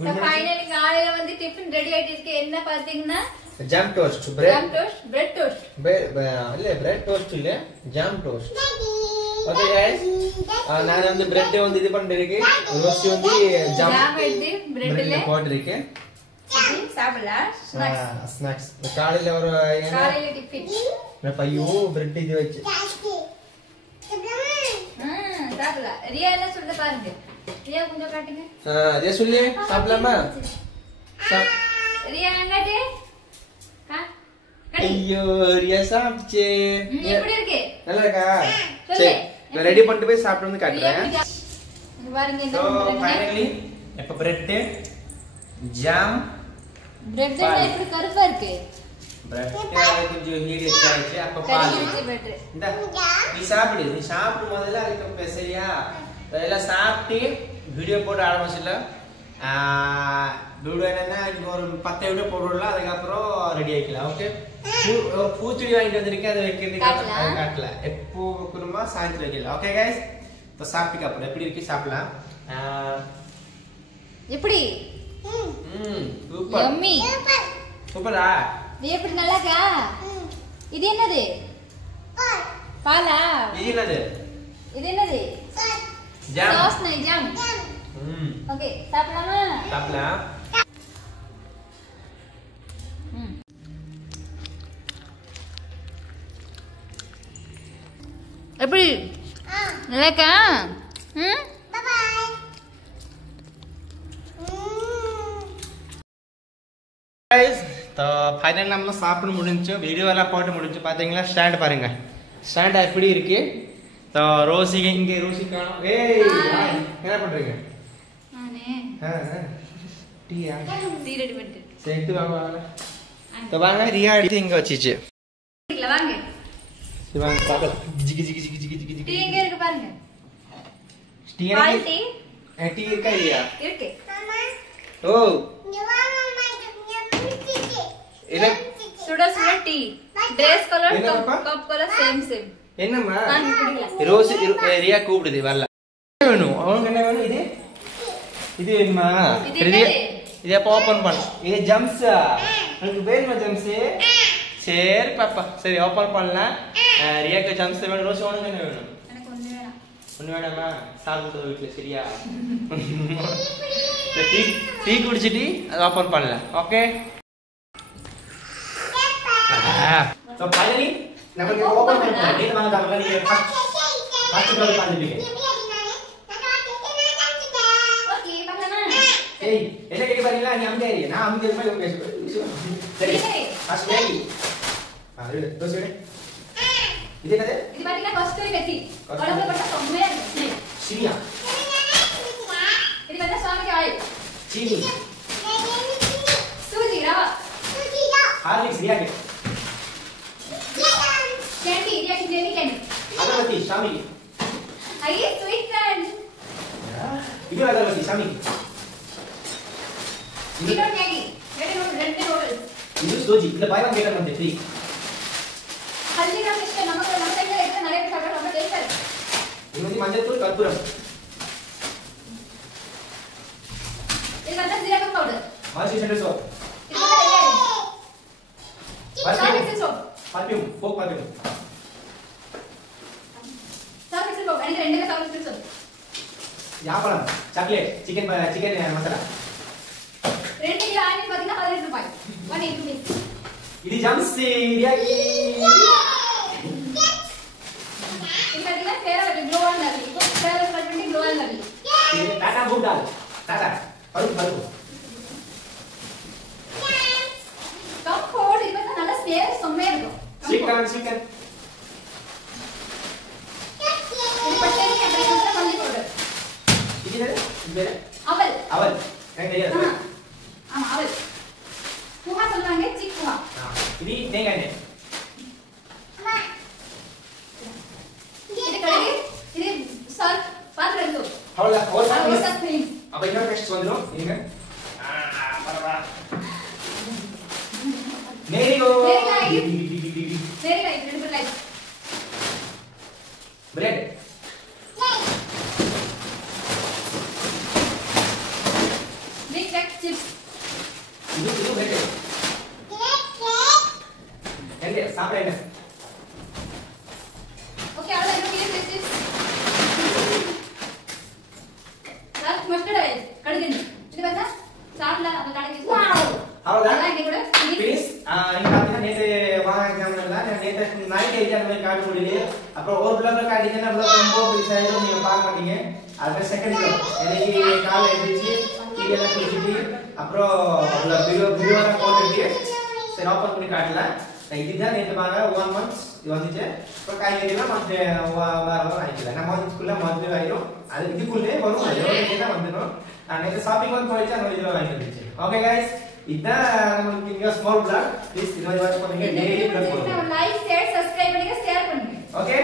Finally காலையில வந்து tiffin ready ஆயிட்டு இருக்கு. என்ன பாத்தீங்கன்னா ஜாம் டோஸ்ட், பிரெட் டோஸ்ட். இல்ல பிரெட் டோஸ்ட் இல்ல, ஜாம் டோஸ்ட். ஓகே गाइस, நான் வந்து பிரெட் வந்து இது பண்ணிருக்கேன். ரோஸ்ட் வந்து ஜாம் எடுத்து பிரெட்ல போட்டுருக்கேன். சாப்பிடலாம். ஸ்நாக்ஸ் காலையில ஒரு காலையில டிஃபன். நான் பையோ பிரெட் இது வச்சு சாப்பிடலாம். ரியா என்ன சொல்லுது பாருங்க. ரியா கொஞ்சம் காட்டுங்க. அதே சொல்லி சாப்பிடலாமா? ரியா எங்கடே? ஐயோ ரியா சாப்பிச்சே. எப்படி இருக்கு? நல்லா இருக்கா? சரி நான் ரெடி பண்ணிட்டு போய் சாப்பிட்டு வந்து காட்டுறேன். இங்க பாருங்க இந்த ஃபைனலி இப்ப பிரெட் ஜாம் பிரெட் எப்படி கருப்பா இருக்கு? பிரெட் கொஞ்சம் ஹீட் ஆயிடுச்சு. அப்ப பால் இந்த நீ சாப்பிடு முதல்ல அதுக்கு சரியா? இதெல்லாம் சாப்பிட்டு வீடியோ போட்டு ஆரம்பிச்சிடல. வீடியோ என்னன்னா ஒரு 10 வீடியோ போட்டுடலாம். அதுக்கப்புறம் ரெடி ஆகிக்கலாம். ஓகே, பூச்செடி வாங்கிட்டு வந்திருக்கேன். அதை வைக்கிறதுக்கு காட்டல. எப்போ வைக்கணுமா சாயந்தரம் வைக்கலாம். ஓகே கைஸ், இப்போ சாப்பிட்டு அப்புறம் எப்படி இருக்கு சாப்பிடலாம். எப்படி? சூப்பர் யம்மி சூப்பரா? எப்படி நல்லா இருக்கா? இது என்னது? பாலா? இது என்னது? ஜாம். சாஸ் நை ஜாம். ஓகே, சாப்பிடலாமா? சாப்பிடலாம். எப்படி? நல்லா இருக்கா? Bye bye. गाइस, तो फाइनल நம்ம சாப்பிட்டு முடிஞ்சு வீடியோ எல்லாம் போட்டு முடிஞ்சு. பாத்தீங்களா ஸ்டாண்ட் பாருங்க. ஸ்டாண்ட் எப்படி இருக்கு? तो ரோசி இங்க ரோசி காணோம். ஏய் என்ன பண்றீங்க? நானே டீ ரெடி பண்ணிட்டு செட் வாங்க. तो வாங்க ரியா எடுத்து இங்க வச்சிச்சு. இல்ல வாங்க. சிவாங்க பாக்கல. ஜிகி ஜிகி ஜிகி ஜிகி ஜிகி. டீ எங்க இருக்கு பாருங்க. டீ டீ டீ இருக்கா இல்லையா? இருக்கு. ஓ என்ன சுட சுட tea. Dress color, cup color same. என்னம்மா? ரோஸ் ரியா கூப்பிடுது வரல. என்ன வேணும்? அவங்க என்ன வேணும்? இது வேணுமா? இதை ஓபன் பண்ணு. இது ஜம்ஸ். உங்களுக்கு வேணுமா ஜம்ஸ்? சரி பாப்பா, சரி ஓபன் பண்ணலாம். ரியாக்கு ஜம்ஸ் வேணும். ரோஸ் உனக்கு என்ன வேணும்? எனக்கு ஒண்ணு வேணாம். ஒண்ணு வேணாமா? சாப்பிட்டு வீட்டுல சரியா? டீ குடிச்சிட்டு அதை ஓபன் பண்ணலாம். ஓகே, तो फाइनली நமக்கு ஓபன் பண்ணலாம். டேட் வாங்க தான் நீங்க ஃபர்ஸ்ட் ரோல் பண்ணிட்டீங்க. ஓகே பண்ணலாமா? ஏய் என்ன கேக்க பாருங்களா? நீ அங்க ஏறி நான் அங்க போய் பேசுறேன். சரி ஃபர்ஸ்ட் ஏறி அது தோசை இது என்னது? இது பாத்தீங்கன்னா கஸ்தூரி மெத்தி. உடம்புல பட்ட செம்மையா இருக்கு. சீனியா இது வந்து சுவாமிக்கு ஆயில். சீனி சூஜி ரவா ஹார்லிக்ஸ் ரியா के कैंडी ரியா कैंडी अगरबत्ती शामी की आइए स्वीट कॉर्न इधर अगरबत्ती शामी की इधर मैगी रेड नूडल्स இது சோஜி இந்த buy one get one free. Haldiram mixture நமக்கு நம்ம சைடுல எடுத்து நிறைய பேர் சாப்பிடுறாங்க. ரொம்ப டேஸ்டா இருக்கு. இது வந்து மஞ்சள் தூள் கற்பூரம். இது வந்து ஜீரகம் பவுடர். மாசி சென்டர் சோப். இது ரெடி ஆயிடுச்சு. சோப் परफ्यूम फोक परफ्यूम सब मिक्सर को अड़ी ரெண்டுமே सब मिक्सर யாப்பலம் chocolate chicken masala 2 kilo oil பாத்தீங்கன்னா 18 ரூபாய் 180 rupees. இது ஜம்சி ரியாகி இது பாத்தீங்கன்னா ஃபேரல் க்ளோ ஆன் லவ்லி. இப்போ ஃபேரல் பண்ணி க்ளோ ஆன் லவ்லி. இது டாடா ஃபுட் டால் டாடா பருப்பு கம்போர்ட் இது வந்து நல்ல ஸ்பேஸ் செம்மையா இருக்கும். चिकन இது பச்சரி அப்புறம் மல்லி பவுடர். இது அவல் எனக்கு தெரியாது. ஆமா அவல். பூஹா சொல்றாங்க சிக் பூஹா. இது தேங்காய் எண்ணெய். அம்மா இது கடுகு இது சால்ட் பாத்திரம் எடுத்து அவ்வளவுதான். அப்ப இன்னொரு டெஸ்ட் வந்துரும். இருங்க. பரவா மேரிகோ ரெண்டு light bread big bag chips இது பேக்கே எங்க சாப்பிடுங்க ஓகே அவ்வளவு இன்னும் cake chips last mustard oil கடுகு இது பார்த்தா சாப்பிடலாம் அப்ப கடுகு வாவ் அவ்வளவுதான் இன்னைக்கு கூட ப்ளீஸ் இங்க பாத்தீங்கன்னா நேத்து வாங்க எக்ஸாம்ல நேத்து நைட் எக்ஸாம் மாதிரி காட்ட முடியல அப்புறம் ஒரு பிளாக் காட்டிங்கன்னா பிளாக் ரொம்ப பெருசா ஆயிடும் நீங்க பார்க்க மாட்டீங்க அது செகண்ட் பிளாக் எனக்கு கால் எழுதிச்சு கீழே குளிச்சிட்டு அப்புறம் உள்ள வீடியோல போட்டுட்டு சரி ஓபன் பண்ணி காட்டல இதுதான் நேத்து வாங்க 1 month இது வந்துச்சு இப்போ காய்கறிலாம் மத்த வாரம் ஆயிடுச்சு நம்ம ஸ்கூல்ல மொத்தம் ஆயிடும் அது இதுக்குள்ளே வரும் என்ன வந்துடும் நேத்து ஷாப்பிங் வந்து போயிடுச்சு அந்த இதுல வாங்கி வந்துச்சு ஓகே गाइस இதான் நமக்கு இங்க ஸ்மால் vlog ப்ளீஸ் இது மாதிரி வாட்ச் பண்ணுங்க டெய்லி vlog போடுங்க லைக் ஷேர் சப்ஸ்கிரைப் பண்ணுங்க ஷேர் பண்ணுங்க ஓகே